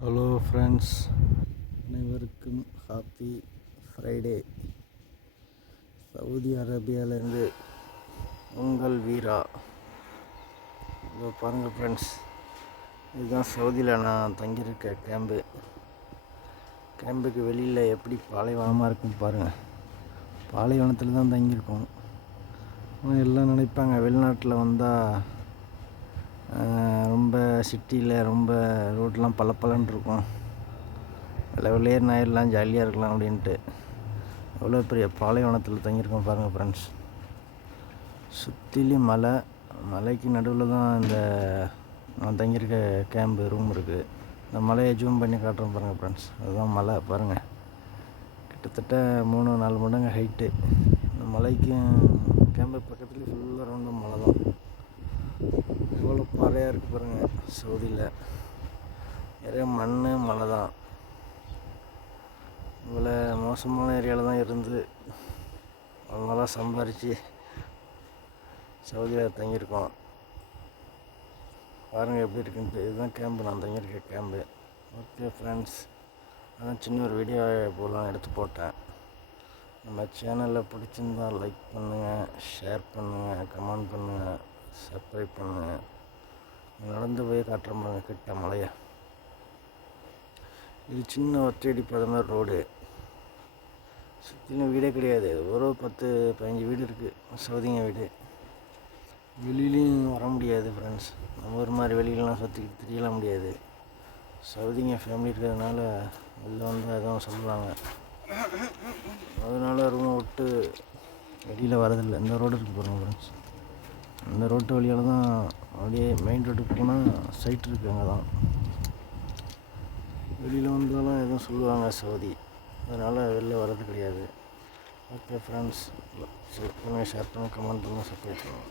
Hello friends அனைவருக்கும் happy Friday Saudi அரேபியாவிலேருந்து உங்கள் வீரா. இதோ பாருங்கள் ஃப்ரெண்ட்ஸ் இதுதான் சவுதியில் நான் தங்கியிருக்க கேம்பு கேம்புக்கு வெளியில் எப்படி பாலைவனமாக இருக்கும் பாருங்கள் பாலைவனத்தில் தான் தங்கியிருக்கோம். ஆனால் எல்லாம் நினைப்பாங்க வெளிநாட்டில் வந்தால் ரொம்ப சிட்டியில் ரொம்ப ரோட்லாம் பளபளன்னு இருக்கும் லெவலேர் நாயெல்லாம் ஜாலியாக இருக்கலாம் அப்படின்ட்டு. அவ்வளோ பெரிய பாலைவனத்தில் தங்கியிருக்கோம் பாருங்கள் ஃப்ரெண்ட்ஸ் சுற்றிலும் மலை மலைக்கு நடுவில் தான் இந்த நான் தங்கியிருக்க கேம்பு ரூம் இருக்குது இந்த மலையை ஜூம் பண்ணி காட்டுறோம் பாருங்கள் ஃப்ரெண்ட்ஸ் அதுதான் மலை பாருங்கள் கிட்டத்தட்ட மூணு நாலு மடங்கு ஹைட்டு இந்த மலைக்கும் கேம்பு பக்கத்துலேயே ஃபுல்லாக ரவுண்டும் மலை தான். எவ்வளோ பாறையாக இருக்குது பாருங்கள் சவுதியில். நிறைய மண் மலை தான் இவ்வளோ மோசமான ஏரியாவில் தான் இருந்து அவங்களாம் சம்பாரித்து சவுதியில் தங்கியிருக்கோம். பாருங்கள் எப்படி இருக்குன்ட்டு. இதுதான் கேம்பு நான் தங்கியிருக்கேன் கேம்பு ஓகே ஃப்ரெண்ட்ஸ் அதான் சின்ன ஒரு வீடியோ போலாம் எடுத்து போட்டேன். நம்ம சேனலில் பிடிச்சிருந்தா லைக் பண்ணுங்கள் ஷேர் பண்ணுங்கள் கமெண்ட் பண்ணுங்கள் சப்ஸ்கிரைப் பண்ணுங்கள் நடந்து போய் காட்டுற பாருங்க கிட்ட மலையை. இது சின்ன ஒற்றையடி பாதை மாதிரி ரோடு சுற்றிலும் வீடே கிடையாது. ஒரு பத்து பதினஞ்சு வீடு இருக்குது சவுதிங்க வீடு. வெளியிலையும் வர முடியாது ஃப்ரெண்ட்ஸ் நம்ம ஒரு மாதிரி வெளியிலலாம் சுற்றிக்கிட்டு தெரியல முடியாது. சவுதிங்க ஃபேமிலி இருக்கிறதுனால வெளில வந்து எதுவும் சொல்லுவாங்க. அதனால ரூமை விட்டு வெளியில் வரதில்லை இந்த ரோடு இருக்குது பாருங்கள் ஃப்ரெண்ட்ஸ் இந்த ரோட்டு வழியால் தான் அப்படியே மெயின் ரோட்டுக்கு போனால் சைட் இருக்குது அங்கே தான் வெளியில் வந்தாலும் எதுவும் சொல்லுவாங்க சவுதி அதனால் வெளில வர்றது கிடையாது. ஓகே ஃப்ரெண்ட்ஸ் ஷேர் பண்ணுங்கள் ஷேர் பண்ணுங்கள் கமெண்ட் பண்ணுங்கள் சப்ஸ்கிரைப் பண்ணுங்கள்